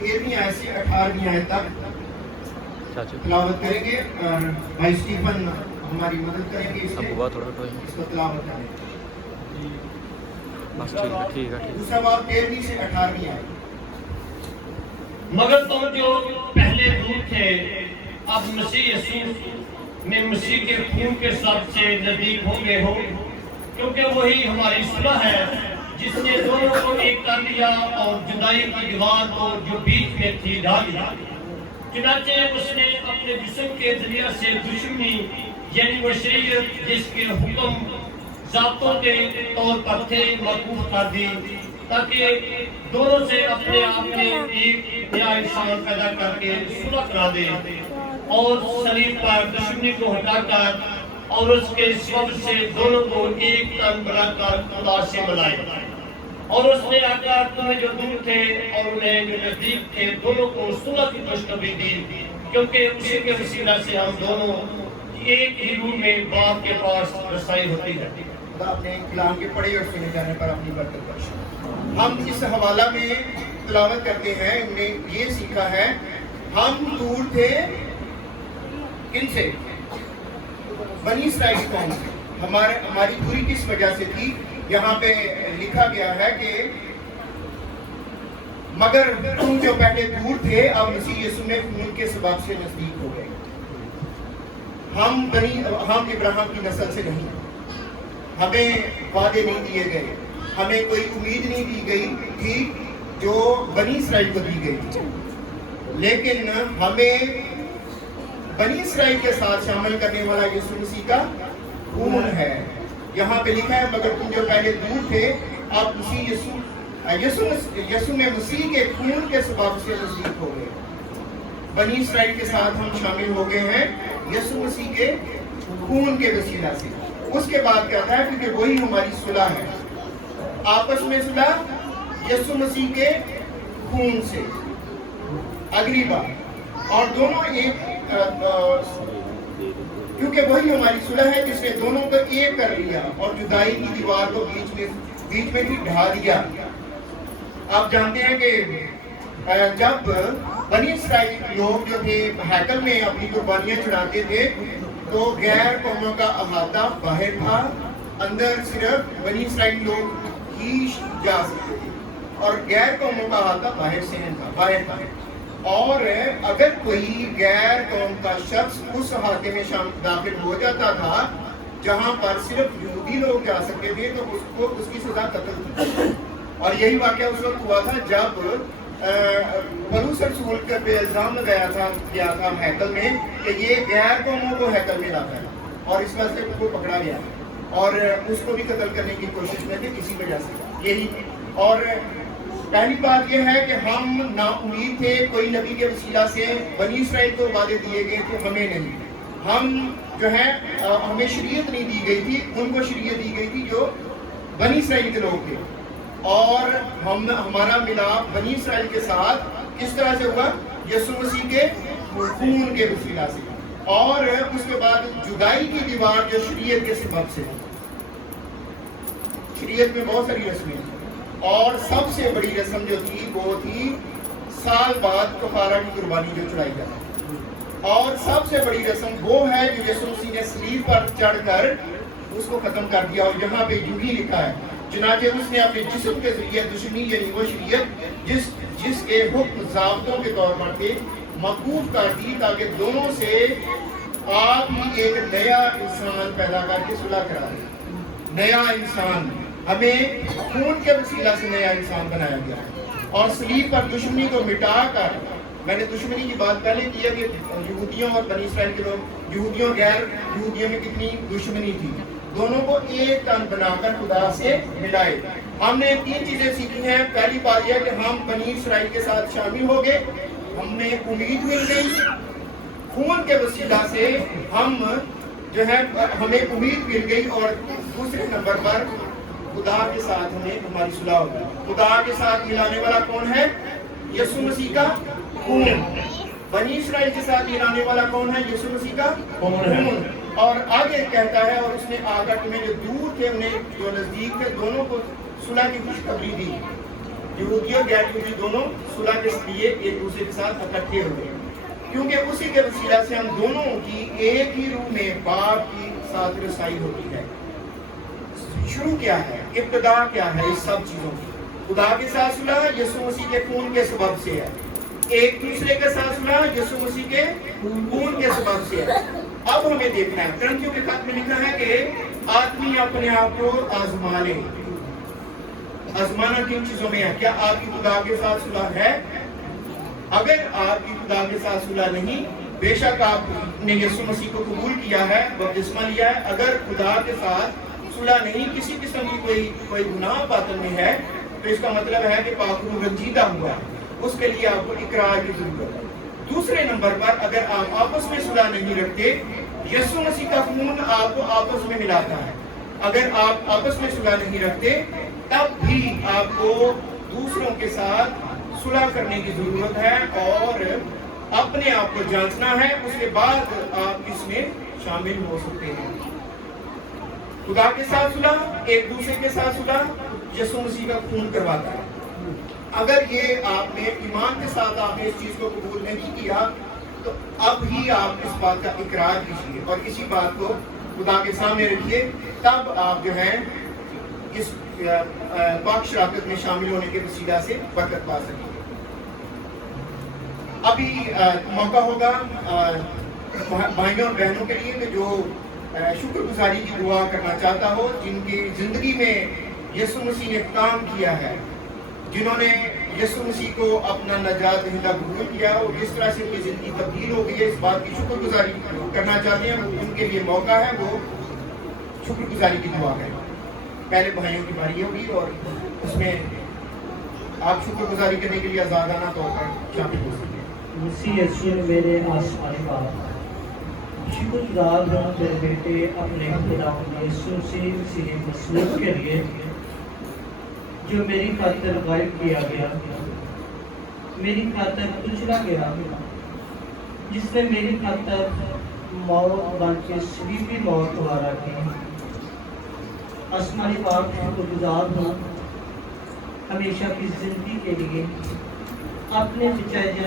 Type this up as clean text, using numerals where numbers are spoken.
13ویں آیت سے 18ویں آیت تک تلاوت کریں گے. بھائی اسٹیفن ہماری مدد کریں گے اس کو تلاوت کریں گے. دوسرا باب 13ویں سے 18ویں آیت. مگر تم جو پہلے دور تھے اب مسیح یسوع میں مسیح کے خون کے سب سے نزدیک ہو گئے ہو، کیونکہ وہی ہماری صلح ہے جس نے دونوں کو ایک کر دیا اور جدائی کی دیوار کو جو بیچ میں تھی ڈھا دیا. چنانچہ اس نے اپنے جسم کے ذریعے سے دشمنی یعنی وہ شریعت جس کے حکم ضابطوں کے طور پر تھے موقوف کر دی، تاکہ دونوں سے اپنے آپ میں ایک نیا انسان پیدا کر کے صلح کرا دے اور صلیب پر دشمنی کو ہٹا کر اور اس کے سبب سے دونوں کو ایک تن بنا کر خدا سے ملائے. اور اس نے آ کر تمہیں جو دور تھے اور انہیں جو نزدیک تھے دونوں کو صلح کی خوشخبری دی، کیونکہ اسی کے وسیلہ سے ہم دونوں ایک ہی روح میں باپ کے پاس رسائی ہوتی ہے. خدا اپنے کلام کے پڑھے اور سنے جانے پر اپنی برکت بخشے. ہم اس حوالہ میں تلاوت کرتے ہیں، ہم نے یہ سیکھا ہے ہم دور تھے کن سے؟ بنی اسرائیل قوم سے. ہماری دوری کس وجہ سے تھی؟ یہاں پہ لکھا گیا ہے کہ مگر تم جو پہلے دور تھے اب مسیح یسوع میں خون کے سبب سے نزدیک ہو گئے. ہم ابراہیم کی نسل سے نہیں، ہمیں وعدے نہیں دیے گئے، ہمیں کوئی امید نہیں دی گئی تھی جو بنی اسرائیل کو دی گئی تھی، لیکن ہمیں بنی اسرائیل کے ساتھ شامل کرنے والا یسوع مسیح کا خون ہے. یہاں پہ لکھا ہے مگر تم جو پہلے دور تھے اب یسوع میں مسیح کے خون کے سبب سے نزدیک ہو گئے. بنی اسرائیل کے ساتھ ہم شامل ہو گئے ہیں یسوع مسیح کے خون کے وسیلہ سے. اس کے بعد کہتا ہے کیونکہ وہی ہماری صلح ہے، آپس میں صلح یسوع مسیح کے خون سے. اگلی بات اور دونوں ایک کیونکہ وہی ہماری صلح ہے جس نے دونوں کو ایک کر لیا اور جدائی کی دیوار کو بیچ میں بھی ڈھا دیا. آپ جانتے ہیں کہ جب بنی اسرائیل لوگ جو تھے ہیکل میں اپنی قربانیاں چڑھاتے تھے تو غیر قوموں کا احاطہ باہر تھا، اندر صرف بنی اسرائیل لوگ ہی جا سکتے تھے اور غیر قوموں کا احاطہ باہر تھا. اور اگر کوئی غیر قوم کا شخص اس احاطے میں داخل ہو جاتا تھا جہاں پر صرف یہودی لوگ جا سکتے تھے تو اس کی سزا قتل تھی. اور یہی واقعہ اس وقت ہوا تھا جب پولس رسول پہ الزام لگایا گیا تھا ہیکل میں کہ یہ غیر قوموں کو ہیکل میں لاتا ہے، اور اس واسطے کو پکڑا گیا اور اس کو بھی قتل کرنے کی کوشش میں تھے کسی وجہ سے. یہی اور پہلی بات یہ ہے کہ ہم نا امید تھے کوئی نبی کے وسیلہ سے. بنی اسرائیل کو وعدے دیے گئے تھے، ہمیں نہیں. ہم جو ہے ہمیں شریعت نہیں دی گئی تھی، ان کو شریعت دی گئی تھی جو بنی اسرائیل کے لوگ تھے. اور ہمارا ملاپ بنی اسرائیل کے ساتھ کس طرح سے ہوا؟ یسوع مسیح کے خون کے وسیلہ سے. اور اس کے بعد جدائی کی دیوار جو شریعت کے سبب سے. شریعت میں بہت ساری رسمیں ہیں اور سب سے بڑی رسم جو تھی وہ تھی سال بعد کفارہ کی قربانی جو چڑھائی جاتی. اور سب سے بڑی رسم وہ ہے جو یسوع مسیح نے صلیب پر چڑھ کر اس کو ختم کر دیا. اور یہاں پہ یوں ہی لکھا ہے چنانچہ اس نے اپنے جسم کے ذریعے دشمنی یعنی وہ شریعت جس کے حکم ضابطوں کے طور پر تھے موقوف کر دی، تاکہ دونوں سے آپ ہی ایک نیا انسان پیدا کر کے صلح کرا دے. نیا انسان ہمیں خون کے وسیلہ سے نیا انسان بنایا گیا اور صلیب پر دشمنی کو مٹا کر. میں نے دشمنی کی بات پہلے کی ہے کہ یہودیوں اور بنی اسرائیل کے لوگ یہودیوں غیر یہودیوں میں کتنی دشمنی تھی، دونوں کو ایک تن بنا کر خدا سے ملائے. ہم نے 3 چیزیں سیکھی ہیں. پہلی بات یہ کہ ہم بنی اسرائیل کے ساتھ شامل ہو گئے، ہمیں امید مل گئی خون کے وسیلہ سے، ہم جو ہے ہمیں امید مل گئی. اور دوسرے نمبر پر خدا کے ساتھ ہماری صلح ہوگی. خدا کے ساتھ ملانے والا کون ہے؟ یسوع مسیح کا خون. بنی اسرائیل کے ساتھ ملانے والا کون ہے؟ یسوع مسیح کا خون. اور آگے کہتا ہے اور اس نے آ کر تمہیں جو دور تھے انہیں جو نزدیک تھے دونوں کو صلح کی خوشخبری دی. یہودی اور غیر یہودی دونوں صلح کے لیے ایک دوسرے کے ساتھ اکٹھے ہوئے، کیونکہ اسی کے وسیلہ سے ہم دونوں کی ایک ہی روح میں باپ کی ساتھ رسائی ہوتی ہے۔ شروع کیا ہے، ابتدا کیا ہے اس سب چیزوں کی؟ خدا کے ساتھ صلح یسوع مسیح کے خون کے سبب سے ہے، ایک دوسرے کے ساتھ صلح یسوع مسیح کے خون کے سبب سے ہے۔ اب ہمیں دیکھنا ہے، کرنتھیوں کے خط میں لکھا ہے کہ آدمی اپنے آپ کو آزما لے۔ آزمانا کن چیزوں میں ہے؟ کیا آپ کی خدا کے ساتھ صلح ہے؟ اگر آپ کی خدا کے ساتھ صلح نہیں، بے شک آپ نے یسوع مسیح کو قبول کیا ہے، بپتسمہ لیا ہے، اگر خدا کے ساتھ صلح نہیں، کسی قسم کی کوئی گناہ باطن میں ہے، تو اس کا مطلب ہے کہ پاک روح رنجیدہ ہوا ہے، اس کے لیے آپ کو اقرار کی ضرورت ہے۔ دوسرے نمبر پر اگر آپ آپس میں صلح نہیں رکھتے، یسوع مسیح کا خون آپ کو آپس میں ملاتا ہے۔ اگر آپ آپس میں صلح نہیں رکھتے، تب بھی آپ کو دوسروں کے ساتھ صلح کرنے کی ضرورت ہے اور اپنے آپ کو جانچنا ہے، اس کے بعد آپ اس میں شامل ہو سکتے ہیں۔ خدا کے ساتھ صلح، ایک دوسرے کے ساتھ صلح یسوع مسیح کا خون کرواتا ہے۔ اگر یہ آپ نے ایمان کے ساتھ آپ نے اس چیز کو قبول نہیں کیا، تو اب ہی آپ اس بات کا اقرار کیجیے اور اسی بات کو خدا کے سامنے رکھیے، تب آپ جو ہے اس پاک شراکت میں شامل ہونے کے وسیلہ سے برکت پا سکیں۔ ابھی موقع ہوگا بھائیوں اور بہنوں کے لیے کہ جو شکر گزاری کی دعا کرنا چاہتا ہو، جن کی زندگی میں یسوع مسیح نے کام کیا ہے، جنہوں نے یسوع مسیح کو اپنا نجات دہندہ قبول کیا اور جس طرح سے ان کی زندگی تبدیل ہو گئی ہے، اس بات کی شکر گزاری کرنا چاہتے ہیں، ان کے لیے موقع ہے، وہ شکر گزاری کی دعا کریں۔ پہلے بھائیوں کی باری ہوگی اور اس میں آپ شکر گزاری کرنے کے لیے آزادانہ طور پر شامل ہو سکتے ہیں۔ مسیح یسوع میرے آسمانی باپ، شکر گزار ہوں تیرے بیٹے اپنے خدا یسوع مسیح مسلوب کے لیے جو میری خاطر غائب کیا گیا، میری خاطر کچلا گیا، جس نے میری خاطر موت بلکہ صلیبی موت وارا کی۔ آسمانی باپ، شکر گزار ہوں ہمیشہ کی زندگی کے لیے اپنے بچائے